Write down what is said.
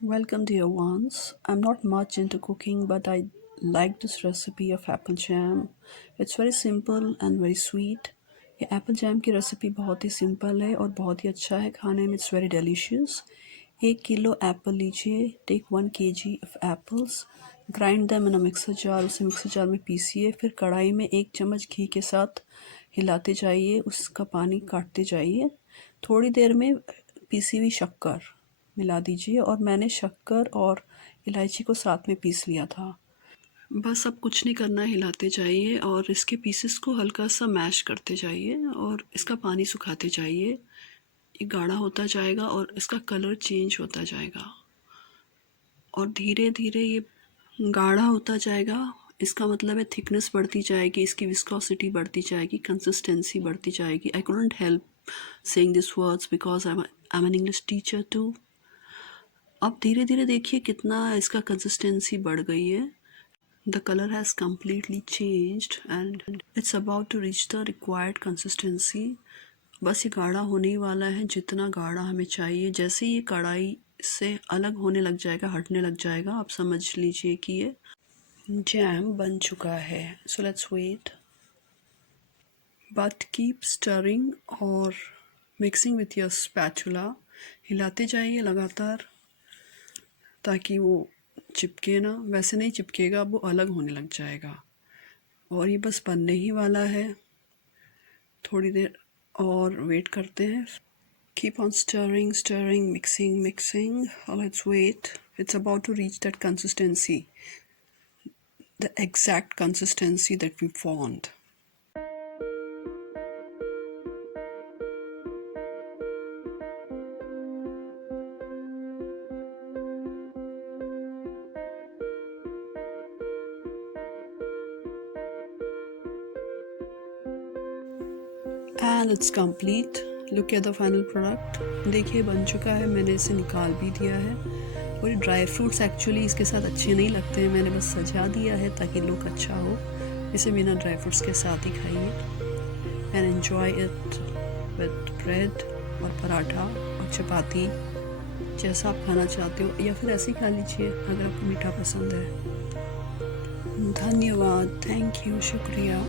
Welcome, dear ones. I'm not much into cooking, but I like this recipe of apple jam. It's very simple and very sweet. ये Apple jam की recipe बहुत ही simple है और बहुत ही अच्छा है खाने में. It's very delicious. 1 kilo apple लीजिए. Take 1 kg of apples. Grind them in a mixer jar. उसे मिक्सर जार में पीसिए. फिर कढ़ाई में 1 चम्मच घी के साथ हिलाते जाइए. उसका पानी काटते जाइए. थोड़ी देर में पीसी हुई शक्कर मिला दीजिए और मैंने शक्कर और इलायची को साथ में पीस लिया था. बस अब कुछ नहीं करना, हिलाते जाइए और इसके पीसेस को हल्का सा मैश करते जाइए और इसका पानी सुखाते जाइए. ये गाढ़ा होता जाएगा और इसका कलर चेंज होता जाएगा और धीरे धीरे ये गाढ़ा होता जाएगा. इसका मतलब है थिकनेस बढ़ती जाएगी, इसकी विस्कोसिटी बढ़ती जाएगी, कंसिस्टेंसी बढ़ती जाएगी. I couldn't help saying this words because I am an English teacher too. अब धीरे धीरे देखिए कितना इसका कंसिस्टेंसी बढ़ गई है. The colour has completely changed and it's about to reach the required consistency. बस ये गाढ़ा होने ही वाला है, जितना गाढ़ा हमें चाहिए. जैसे ये कढ़ाई से अलग होने लग जाएगा, हटने लग जाएगा, आप समझ लीजिए कि ये जैम बन चुका है. So let's wait. But keep stirring और मिक्सिंग विथ योर स्पैचुला. हिलाते जाइए लगातार ताकि वो चिपके ना. वैसे नहीं चिपकेगा, वो अलग होने लग जाएगा. और ये बस बनने ही वाला है. थोड़ी देर और वेट करते हैं. Keep on stirring stirring, mixing mixing. Let's wait. It's about to reach that consistency, the exact consistency that we want. And it's complete. Look at the final product. देखिए बन चुका है. मैंने इसे निकाल भी दिया है. और ये ड्राई फ्रूट्स एक्चुअली इसके साथ अच्छे नहीं लगते हैं, मैंने बस सजा दिया है ताकि लुक अच्छा हो. इसे बिना ड्राई फ्रूट्स के साथ ही खाइए and enjoy it with bread और पराठा और चपाती, जैसा आप खाना चाहते हो. या फिर ऐसे ही खा लीजिए अगर आपको मीठा पसंद है. धन्यवाद. Thank you. शुक्रिया.